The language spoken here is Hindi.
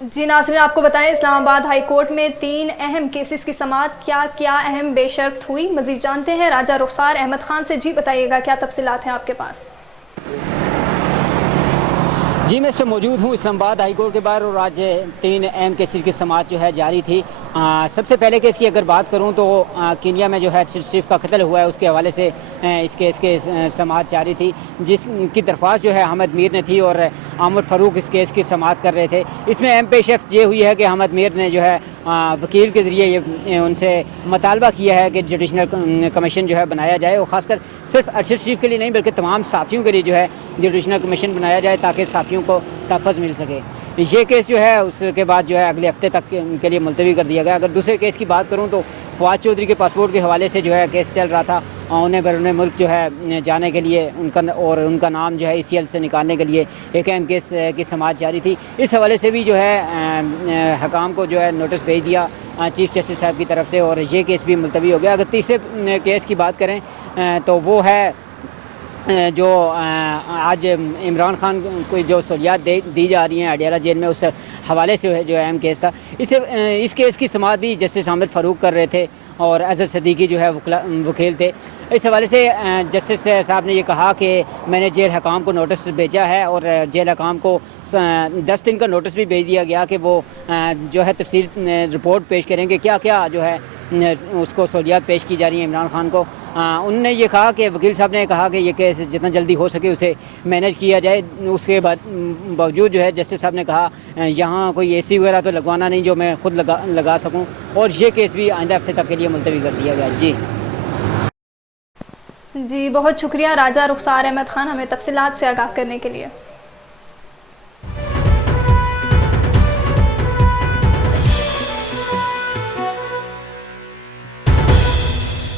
जी नाज़रीन, आपको बताएं इस्लामाबाद हाई कोर्ट में 3 अहम केसेस की समाअत क्या क्या अहम बेशर्त हुई, मज़ीद जानते हैं राजा रुखसार अहमद खान से। जी बताइएगा, क्या तफसीलात हैं आपके पास? जी मैं इस समय मौजूद हूँ इस्लामाबाद हाई कोर्ट के बाहर और आज 3 अहम केसेस की समाअत जो है जारी थी। सबसे पहले केस की अगर बात करूँ तो कीनिया में जो है शरीफ का कत्ल हुआ है, उसके हवाले से इस केस के समाअत जारी थी, जिसकी दरख्वास्त जो है अहमद मीर ने थी और आमिर फ़ारूक इस केस की समाअत कर रहे थे। इसमें अहम पेशरफ्त ये हुई है कि अहमद मीर ने जो है वकील के ज़रिए ये उनसे मुतालबा किया है कि जुडिशनल कमीशन जो है बनाया जाए, और ख़ासकर सिर्फ अरशद शरीफ के लिए नहीं बल्कि तमाम साफ़ियों के लिए जो है जुडिशनल कमीशन बनाया जाए ताकि साफ़ियों को तहफ़्फ़ुज़ मिल सके। ये केस जो है उसके बाद जो है अगले हफ्ते तक के लिए मुलतवी कर दिया गया। अगर दूसरे केस की बात करूँ तो फवाद चौधरी के पासपोर्ट के हवाले से जो है केस चल रहा था, उन्हें बैरून मुल्क जो है जाने के लिए उनका नाम जो है ECL से निकालने के लिए एक अहम केस की समाअत जारी थी। इस हवाले से भी जो है हकाम को जो है नोटिस भेज दिया चीफ जस्टिस साहब की तरफ से, और ये केस भी मुलतवी हो गया। अगर तीसरे केस की बात करें तो वो है जो आज इमरान खान को जो सहूलियात दी जा रही हैं अडियाला जेल में, उस हवाले से जो अहम केस था। इस केस की समाअत भी जस्टिस आमिर फ़ारूक कर रहे थे और अजहर सदीकी जो है वकील थे। इस हवाले से जस्टिस साहब ने ये कहा कि मैंने जेल हकाम को नोटिस भेजा है और जेल हकाम को 10 दिन का नोटिस भी भेज दिया गया कि वो जो है तफसील रिपोर्ट पेश करेंगे क्या क्या जो है उसको सहूलियात पेश की जा रही हैं इमरान खान को। उन्होंने ये कहा कि वकील साहब ने कहा कि ये केस जितना जल्दी हो सके उसे मैनेज किया जाए। उसके बावजूद जो है जस्टिस साहब ने कहा यहाँ कोई AC वगैरह तो लगवाना नहीं जो मैं खुद लगा सकूँ, और ये केस भी आइंदा हफ्ते तक के लिए मुलतवी कर दिया गया। जी बहुत शुक्रिया राजा रुखसार अहमद खान, हमें तफसीलात से आगाह करने के लिए।